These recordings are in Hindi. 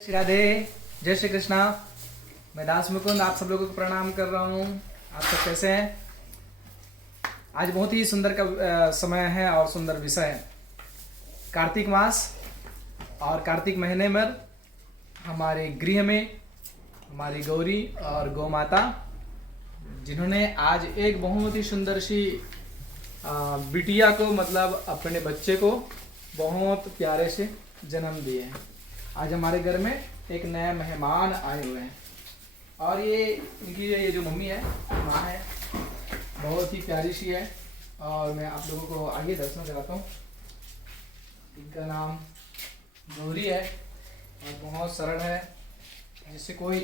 श्री राधे, जय श्री कृष्णा। मैं दास मुकुंद आप सब लोगों को प्रणाम कर रहा हूँ। आप सब कैसे हैं? आज बहुत ही सुंदर का समय है और सुंदर विषय है। कार्तिक मास और कार्तिक महीने में हमारे गृह में हमारी गौरी और गौ माता, जिन्होंने आज एक बहुत ही सुंदर सी बिटिया को, मतलब अपने बच्चे को बहुत प्यारे से जन्म दिए हैं। आज हमारे घर में एक नया मेहमान आए हुए हैं और ये जो मम्मी है, माँ है, बहुत ही प्यारी सी है। और मैं आप लोगों को आगे दर्शन कराता हूँ। इनका नाम गौरी है और बहुत सरल है, जिससे कोई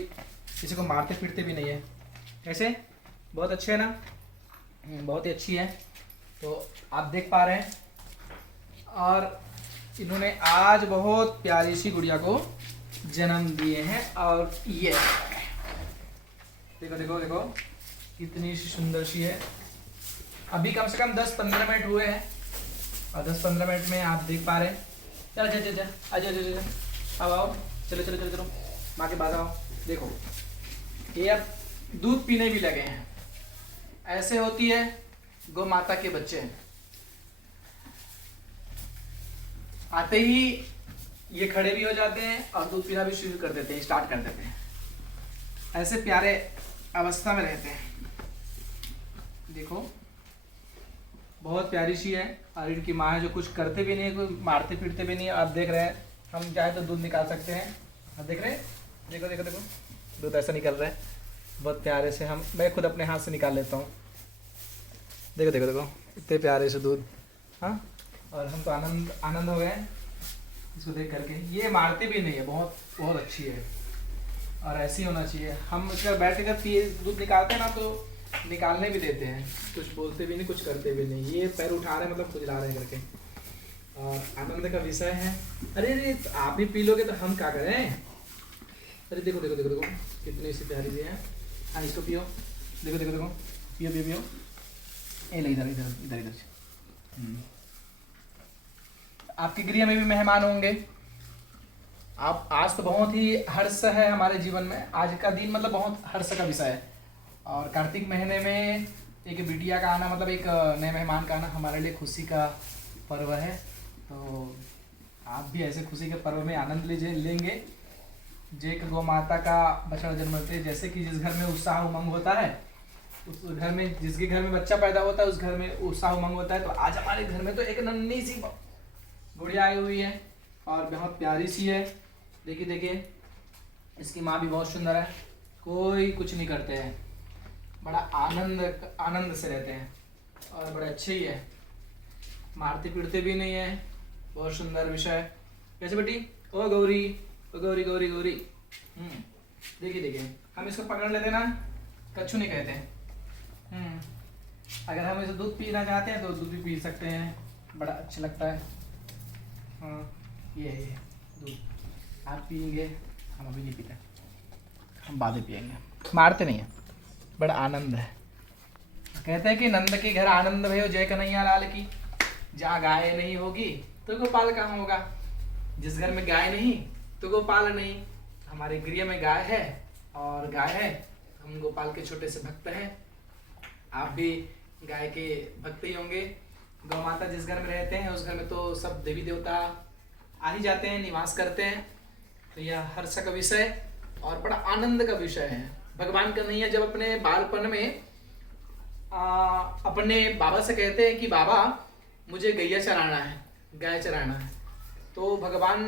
किसी को मारते पीटते भी नहीं है। कैसे? बहुत अच्छे है ना? बहुत ही अच्छी है। तो आप देख पा रहे हैं। और इन्होंने आज बहुत प्यारी सी गुड़िया को जन्म दिए हैं। और ये देखो देखो देखो कितनी सी सुंदर सी है। अभी कम से कम 10-15 मिनट हुए हैं और 10-15 मिनट में आप देख पा रहे हैं। चल चल चल चल अब आओ, चलो चलो चलो चलो, माँ के पास आओ। देखो ये अब दूध पीने भी लगे हैं। ऐसे होती है गौ माता के बच्चे। आते ही ये खड़े भी हो जाते हैं और दूध पीना भी शुरू कर देते हैं, स्टार्ट कर देते हैं। ऐसे प्यारे अवस्था में रहते हैं। देखो बहुत प्यारी सी है। और इनकी माँ है जो कुछ करते भी नहीं है, कोई मारते पीटते भी नहीं है। आप देख रहे हैं, हम चाहे तो दूध निकाल सकते हैं। आप देख रहे हैं, देखो देखो देखो दूध ऐसा निकल रहा है बहुत प्यारे से। मैं खुद अपने हाथ से निकाल लेता हूँ। देखो देखो देखो इतने प्यारे से दूध। हाँ, और हम तो आनंद हो गए इसको देख करके। ये मारती भी नहीं है, बहुत बहुत अच्छी है और ऐसी होना चाहिए। हम इसका बैठ कर दूध निकालते हैं ना, तो निकालने भी देते हैं, कुछ बोलते भी नहीं, कुछ करते भी नहीं। ये पैर उठा रहे हैं, मतलब खुजला रहे हैं करके। और आनंद का विषय है। अरे अरे आप ही पी लोगे तो हम क्या करें? अरे देखो देखो देखो देखो कितनी सी प्यारी सी है। हाँ, इसको पियो। देखो देखो देखो, पियो पियो पियो। ए ले, इधर इधर इधर इधर से। आपके गृह में भी मेहमान होंगे। आप आज तो बहुत ही हर्ष है हमारे जीवन में। आज का दिन मतलब बहुत हर्ष का विषय है। और कार्तिक महीने में एक बिटिया का आना, मतलब एक नए मेहमान का आना, हमारे लिए खुशी का पर्व है। तो आप भी ऐसे खुशी के पर्व में आनंद लेंगे। जेक गौ माता का बछड़ा जन्मते, जैसे कि जिस घर में उत्साह उमंग होता है, उस घर में, जिसके घर में बच्चा पैदा होता है, उस घर में उत्साह उमंग होता है। तो आज हमारे घर में तो एक नन्ही सी गुड़िया आई हुई है और बहुत प्यारी सी है। देखिए देखिए, इसकी माँ भी बहुत सुंदर है। कोई कुछ नहीं करते हैं, बड़ा आनंद से रहते हैं और बड़े अच्छे ही है। मारते पीटते भी नहीं है। बहुत सुंदर विषय। कैसे बेटी? ओ गौरी, ओ गौरी गौरी गौरी। देखिए देखिए, हम इसको पकड़ लेते ना, कच्छू नहीं कहते हैं। अगर हम इसे दूध पीना चाहते हैं तो दूध भी पी सकते हैं, बड़ा अच्छा लगता है। हाँ, ये दूध आप पियेंगे, हम अभी नहीं पीते, हम बाद में पियेंगे। मारते नहीं है, बड़ा आनंद है। कहते हैं कि नंद के घर आनंद भयो जय कन्हैया लाल की। जहाँ गाय नहीं होगी तो गोपाल कहाँ होगा? जिस घर में गाय नहीं तो गोपाल नहीं। हमारे गृह में गाय है और गाय है, हम गोपाल के छोटे से भक्त हैं। आप भी गाय के भक्त ही होंगे। गौ माता जिस घर में रहते हैं उस घर में तो सब देवी देवता आ ही जाते हैं, निवास करते हैं। तो यह हर्ष का विषय और बड़ा आनंद का विषय है। भगवान कन्हैया जब अपने बालपन में अपने बाबा से कहते हैं कि बाबा मुझे गैया चराना है, गाय चराना है, तो भगवान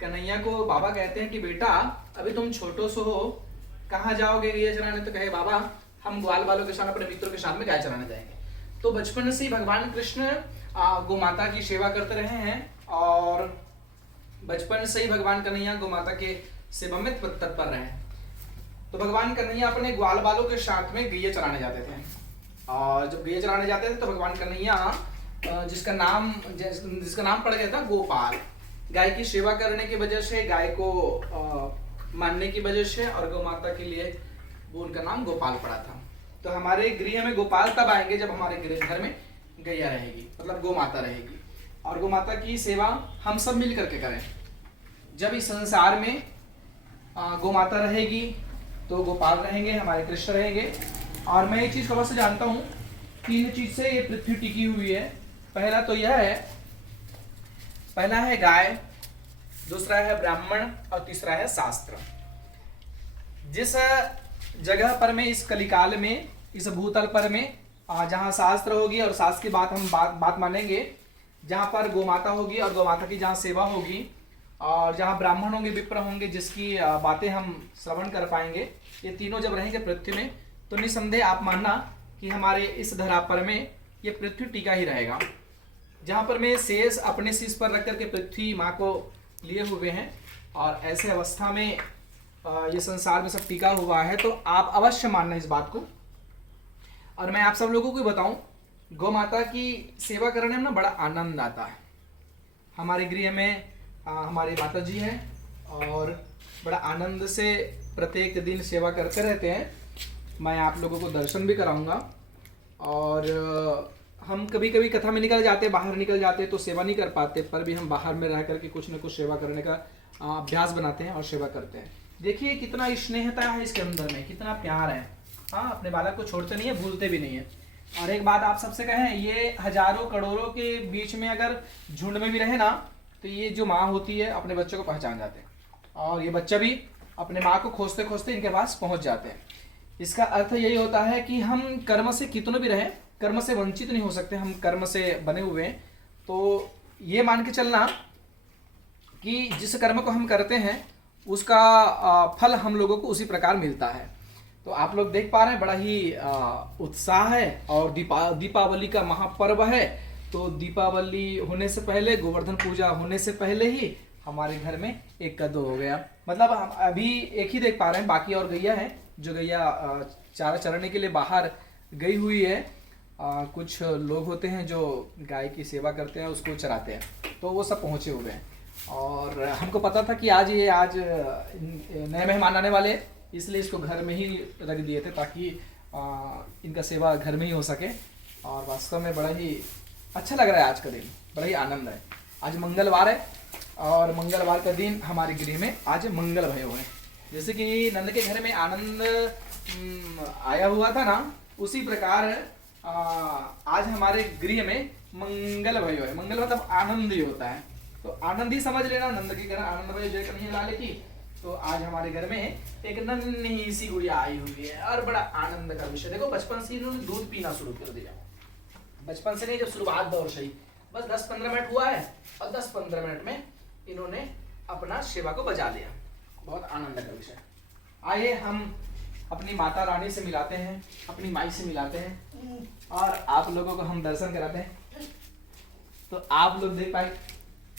कन्हैया को बाबा कहते हैं कि बेटा अभी तुम छोटो सो हो, कहाँ जाओगे गैया चराने? तो कहे बाबा हम ग्वाल वालों के साथ, अपने मित्रों के साथ में गाय चराने जाएंगे। तो बचपन से ही भगवान कृष्ण गौ माता की सेवा करते रहे हैं और बचपन से ही भगवान कन्हैया गौ माता के सेवा में तत्पर रहे हैं। तो भगवान कन्हैया अपने ग्वाल बालों के साथ में गैया चराने जाते थे। और जब गैया चराने जाते थे तो भगवान कन्हैया, जिसका नाम पड़ गया था गोपाल, गाय की सेवा करने की वजह से, गाय को मानने की वजह से, और गौ माता के लिए वो उनका नाम गोपाल पड़ा था। तो हमारे गृह में गोपाल तब आएंगे जब हमारे गृह घर में गैया रहेगी, मतलब गौ माता रहेगी। और गौ माता की सेवा हम सब मिल करके करें। जब इस संसार में गौ माता रहेगी तो गोपाल रहेंगे, हमारे कृष्ण रहेंगे। और मैं एक चीज़ खबर से जानता हूँ, 3 चीज से ये पृथ्वी टिकी हुई है। पहला तो यह है, पहला है गाय, दूसरा है ब्राह्मण और तीसरा है शास्त्र। जिस जगह पर में इस कलिकाल में, इस भूतल पर में जहाँ शास्त्र होगी और शास्त्र की बात हम बात मानेंगे, जहाँ पर गौ माता होगी और गौ माता की जहाँ सेवा होगी, और जहाँ ब्राह्मण होंगे, विप्र होंगे, जिसकी बातें हम श्रवण कर पाएंगे, ये तीनों जब रहेंगे पृथ्वी में, तो निसंदेह आप मानना कि हमारे इस धरा पर में ये पृथ्वी टीका ही रहेगा। जहाँ पर में शेष अपने शीश पर रख करके पृथ्वी माँ को लिए हुए हैं, और ऐसे अवस्था में ये संसार में सब टीका हुआ है, तो आप अवश्य मानना इस बात को। और मैं आप सब लोगों को बताऊं, गौ माता की सेवा करने में ना बड़ा आनंद आता है। हमारे गृह में हमारी माता जी हैं और बड़ा आनंद से प्रत्येक दिन सेवा करते रहते हैं। मैं आप लोगों को दर्शन भी कराऊंगा। और हम कभी कभी कथा में निकल जाते, बाहर निकल जाते तो सेवा नहीं कर पाते, पर भी हम बाहर में रह करके कुछ न कुछ सेवा करने का अभ्यास बनाते हैं और सेवा करते हैं। देखिए कितना स्नेहता है इसके अंदर में, कितना प्यार है। हाँ, अपने बालक को छोड़ते नहीं है, भूलते भी नहीं है। और एक बात आप सबसे कहें, ये हजारों करोड़ों के बीच में अगर झुंड में भी रहे ना, तो ये जो माँ होती है अपने बच्चों को पहचान जाते हैं, और ये बच्चा भी अपने माँ को खोजते खोजते इनके पास पहुँच जाते हैं। इसका अर्थ यही होता है कि हम कर्म से कितनों भी रहें, कर्म से वंचित नहीं हो सकते, हम कर्म से बने हुए हैं। तो ये मान के चलना कि जिस कर्म को हम करते हैं उसका फल हम लोगों को उसी प्रकार मिलता है। तो आप लोग देख पा रहे हैं, बड़ा ही उत्साह है। और दीपावली का महापर्व है, तो दीपावली होने से पहले, गोवर्धन पूजा होने से पहले ही हमारे घर में एक कद्दू हो गया। मतलब हम अभी एक ही देख पा रहे हैं, बाकी और गैया है, जो गैया चारा चरने के लिए बाहर गई हुई है। कुछ लोग होते हैं जो गाय की सेवा करते हैं, उसको चराते हैं, तो वो सब पहुँचे हुए हैं। और हमको पता था कि आज नए मेहमान आने वाले, इसलिए इसको घर में ही रख दिए थे ताकि इनका सेवा घर में ही हो सके। और वास्तव में बड़ा ही अच्छा लग रहा है आज का दिन, बड़ा ही आनंद है। आज मंगलवार है और मंगलवार का दिन हमारे गृह में आज मंगल भय हुए हैं। जैसे कि नंद के घर में आनंद आया हुआ था ना, उसी प्रकार आज हमारे गृह में मंगल भय है। मंगल मतलब आनंद ही होता है, तो आनंद ही समझ लेना। नंद के घर आनंद भय जय कन्हैया लाल की। तो आज हमारे घर में एक नन्ही सी गुड़िया आई हुई है और बड़ा आनंद का विषय। देखो, बचपन से इन्होंने दूध पीना शुरू कर दिया। बचपन से नहीं, जब शुरुआत दौर से ही, बस 10-15 मिनट हुआ है और 10-15 मिनट में इन्होंने अपना सेवा को बजा लिया। बहुत आनंद का विषय। आइए हम अपनी माता रानी से मिलाते हैं, अपनी माई से मिलाते हैं, और आप लोगों को हम दर्शन कराते हैं, तो आप लोग देख पाए।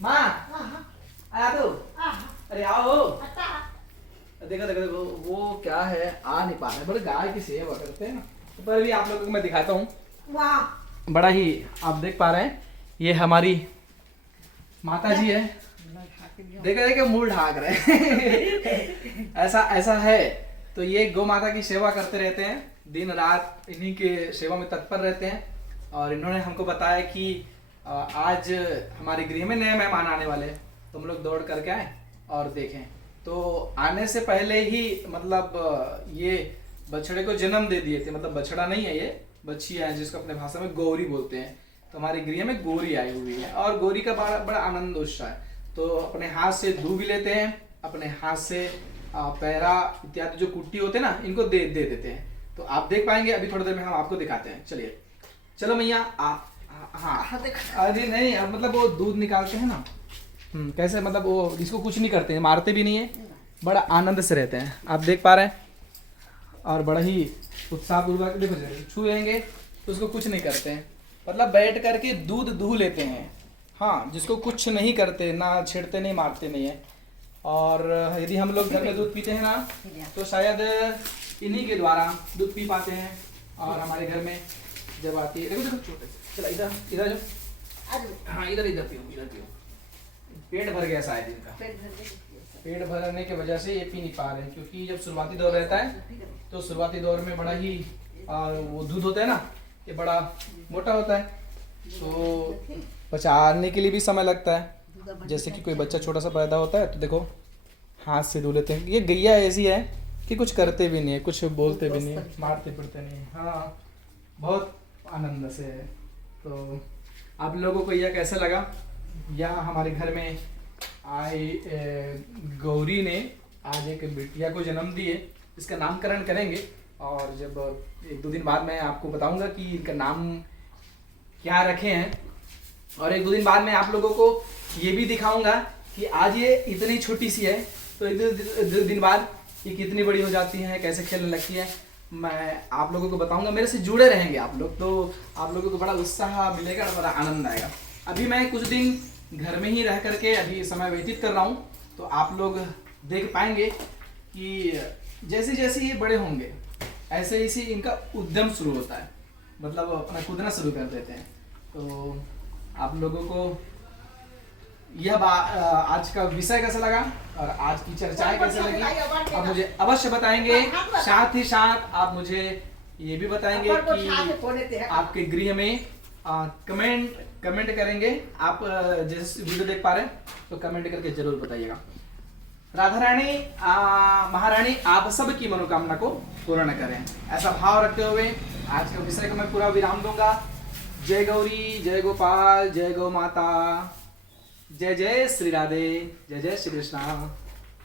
माँ आया तो, अरे आओ। देखो देखो देखो, वो क्या है, आ नहीं पा रहे, बड़े गाय की सेवा करते हैं ना, तो पर भी आप लोगों को मैं दिखाता हूँ। बड़ा ही आप देख पा रहे हैं, ये हमारी माता जी है। देखो देखो, मुंह ढाक रहे ऐसा है। तो ये गौ माता की सेवा करते रहते हैं, दिन रात इन्हीं के सेवा में तत्पर रहते हैं। और इन्होंने हमको बताया कि आज हमारे गृह में नए मेहमान आने वाले, तुम लोग दौड़ करके आए और देखें। तो आने से पहले ही मतलब ये बछड़े को जन्म दे दिए थे। मतलब बछड़ा नहीं है, ये बच्चियां है, जिसको अपने भाषा में गौरी बोलते हैं। तो हमारे गृह में गौरी आई हुई है, और गौरी का बड़ा आनंद उत्साह है। तो अपने हाथ से दूध भी लेते हैं, अपने हाथ से पैरा इत्यादि जो कुट्टी होते हैं ना, इनको दे देते हैं। तो आप देख पाएंगे, अभी थोड़ी देर में हम आपको दिखाते हैं। चलिए, चलो मैया। हाँ, अरे नहीं, मतलब वो दूध निकालते हैं ना, कैसे, मतलब वो इसको कुछ नहीं करते हैं, मारते भी नहीं है, बड़ा आनंद से रहते हैं। आप देख पा रहे हैं, और बड़ा ही उत्साहपूर्वक देखो, छुएंगे तो उसको कुछ नहीं करते हैं, मतलब बैठ करके दूध दूह लेते हैं। हाँ, जिसको कुछ नहीं करते, ना छेड़ते नहीं, मारते नहीं है। और यदि हम लोग घर में दूध पीते हैं ना, तो शायद इन्हीं के द्वारा दूध पी पाते हैं। और हमारे घर में जब आती है, देखो देखो छोटे, चला इधर जो, हाँ इधर पियो। पेट भर गया शायद इनका, पेट भरने की वजह से ये पी नहीं पा रहे हैं, क्योंकि जब शुरुआती दौर रहता है, तो शुरुआती दौर में बड़ा ही वो दूध होता है ना, ये बड़ा मोटा होता है, तो पचाने के लिए भी समय लगता है। जैसे कि कोई बच्चा छोटा सा पैदा होता है तो देखो हाथ से धो लेते हैं। ये गैया ऐसी है कि कुछ करते भी नहीं है, कुछ बोलते भी नहीं है, मारते पड़ते नहीं है। हाँ, बहुत आनंद से है। तो आप लोगों को यह कैसे लगा? यह हमारे घर में आई गौरी ने आज एक बिटिया को जन्म दिए। इसका नामकरण करेंगे और जब 1-2 दिन बाद मैं आपको बताऊंगा कि इनका नाम क्या रखे हैं। और 1-2 दिन बाद मैं आप लोगों को ये भी दिखाऊंगा कि आज ये इतनी छोटी सी है तो 1-2 दिन बाद ये कितनी बड़ी हो जाती है, कैसे खेलने लगती है, मैं आप लोगों को बताऊंगा। मेरे से जुड़े रहेंगे आप लोग तो आप लोगों को बड़ा उत्साह मिलेगा और बड़ा आनंद आएगा। अभी मैं कुछ दिन घर में ही रह करके अभी समय व्यतीत कर रहा हूँ, तो आप लोग देख पाएंगे कि जैसे जैसे ये बड़े होंगे ऐसे ही इनका उद्यम शुरू होता है, मतलब अपना कूदना शुरू कर देते हैं। तो आप लोगों को यह आज का विषय कैसा लगा और आज की चर्चाएं कैसे लगी आप मुझे अवश्य बताएंगे। साथ ही साथ आप मुझे ये भी बताएंगे कि आपके गृह में कमेंट करेंगे। आप जैसे वीडियो देख पा रहे हैं तो कमेंट करके जरूर बताइएगा। राधा रानी महारानी आप सब की मनोकामना को पूर्ण करें, ऐसा भाव रखते हुए आज का विषय को मैं पूरा विराम दूंगा। जय गौरी, जय गोपाल, जय गौ माता, जय जय श्री राधे, जय जय श्री कृष्णा।